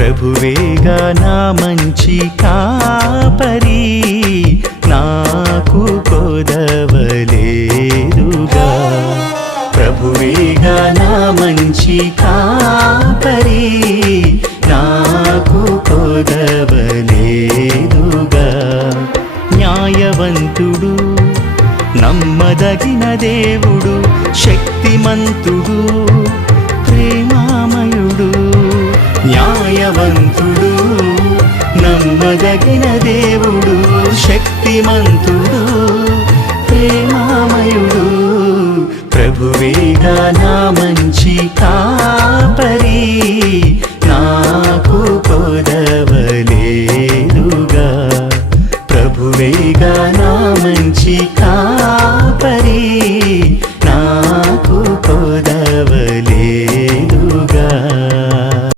ప్రభువేగా నా మంచి కాపరి, నాకు కొదవలేదుగా. ప్రభువేగా నా మంచి కాపరి, నాకు కొదవలేదుగా. న్యాయవంతుడు, నమ్మదగిన దేవుడు, శక్తిమంతుడు, ప్రేమామయుడు. న్యాయవంతుడు, నమ్మదగిన దేవుడు, శక్తిమంతుడు,